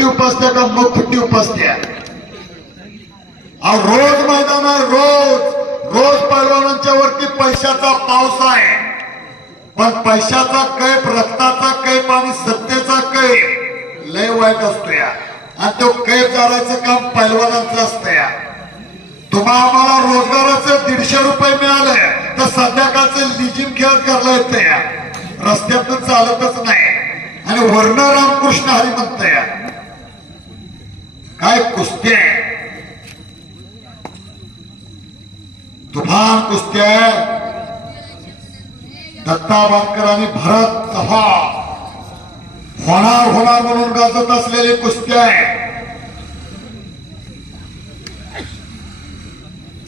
फुटी उपसत्या का मग फुटी उपसत्या? रोज मैदान आहे, रोज पैलवानांच्या वरती पैशाचा पाऊस आहे, पण पैशाचा कैफ, रक्ताचा कैफ आणि सत्तेचा कैफ लय वाईट असतो या, आणि तो कैफ जाळायचं काम पैलवानांचं असतं या. तुम्हाला आम्हाला रोजगाराचं 150 रुपये मिळाले तर संध्याकाळचं लिजिम खेळ करला येतं या, रस्त्यातून चालतच नाही, आणि वर्ण रामकृष्ण हरी म्हणत या. काय कुस्ती आहे, तुफान कुस्ती आहे. दत्ता बांदकर आणि भरत चव्हाण होणार म्हणून गाजत असलेली कुस्ती आहे.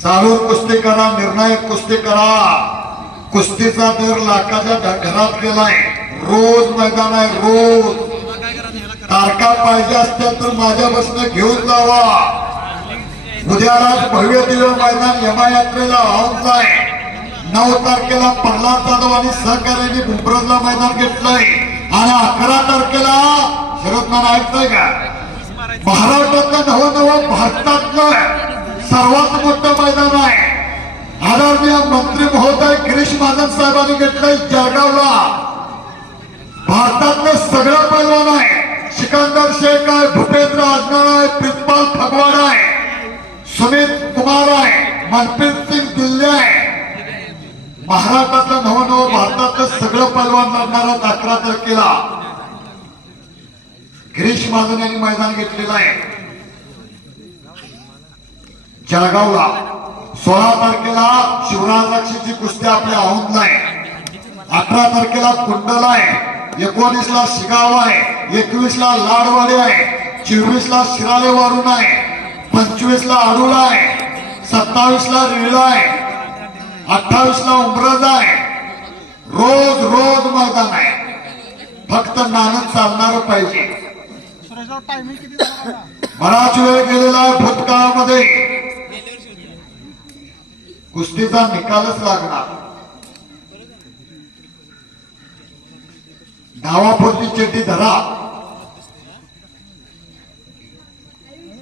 चालू कुस्ती करा, निर्णायक कुस्ती करा. कुस्तीचा दर लाखाच्या घरात गेलाय. रोज मैदान आहे, रोज. तारखा पाहिजे असत्या तर माझ्या बसनं घेऊन जावा. उद्याला भव्य दिव्य मैदान यमा यात्रेला आहोत आहे. 9 तारखेला प्रल्हाद जाधव आणि सहकार्याने बुमरजला मैदान घेतलंय, आणि 11 तारखेला शरद मान ऐकतोय का, महाराष्ट्रातलं नवं भारतातलं सर्वात मोठं मैदान आहे. आदरणीय मंत्री महोदय गिरीश महाजन साहेबांनी घेतलंय जळगावला. भारतातलं सगळं पैलवान आहे. सिकंदर शेख आहे, भूपेंद्र आजनार आहे, प्रितपाल फगवाड आहे, सुमित कुमार आहे, मनप्रीत सिंग दिल्ली आहे. महाराष्ट्रातलं नवं भारतातलं सगळं पैलवान लढणारा 11 तारखेला गिरीश महाजन यांनी मैदान घेतलेलं आहे जळगावला. 16 तारखेला शिवराजाक्षीची कुस्ती आपल्या औंधला आहे. 18 तारखेला कुंडल आहे, 19ला शिगाव आहे, 21ला लाडवाडी आहे, 24ला शिराले वारून आहे, 25ला आडुळा आहे, 27ला रिळा आहे, 28ला उमरज आहे. रोज मैदान आहे. फक्त नाणं चालणार पाहिजे. बराच वेळ गेलेला आहे भूतकाळामध्ये. कुस्तीचा निकालच लागणार. धावापुरती चेटी धरा,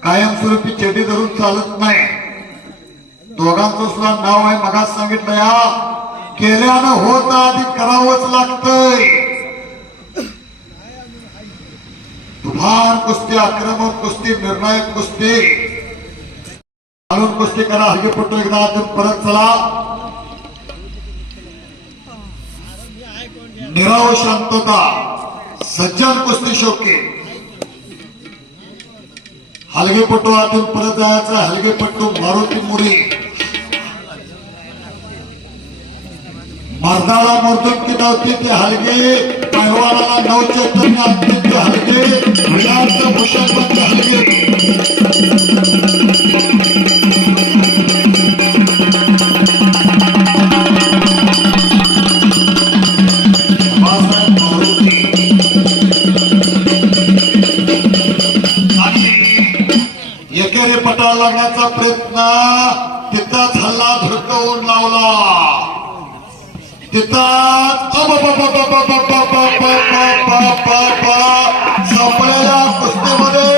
कायमस्वरूपी चेटी धरून चालत नाही. दोघांचं सुद्धा नाव आहे, मगाच सांगितलं या, केल्यानं होत आधी करावंच लागतंय. तुफान कुस्ती, आक्रमक कुस्ती, निर्णायक कुस्ती. चालून कुस्ती करा. हलगीपट्टू एकदा आतून परत चला. निराव शांतता, सज्जन कुस्ती शौकी. हलगीपट्टू आतून परत जायचा. हलगीपट्टू मारुती मुरी. मर्दाला मर्दुकी धावते ते हलगे, पैलवानाला 9 चैतन्य आणते ते हलगे, विराट भूषण हलगे. एकेरी पटाला लागण्याचा प्रयत्न, तिथंच हल्ला धुडकवून लावला. तिथंच संपलेल्या कुस्तीमध्ये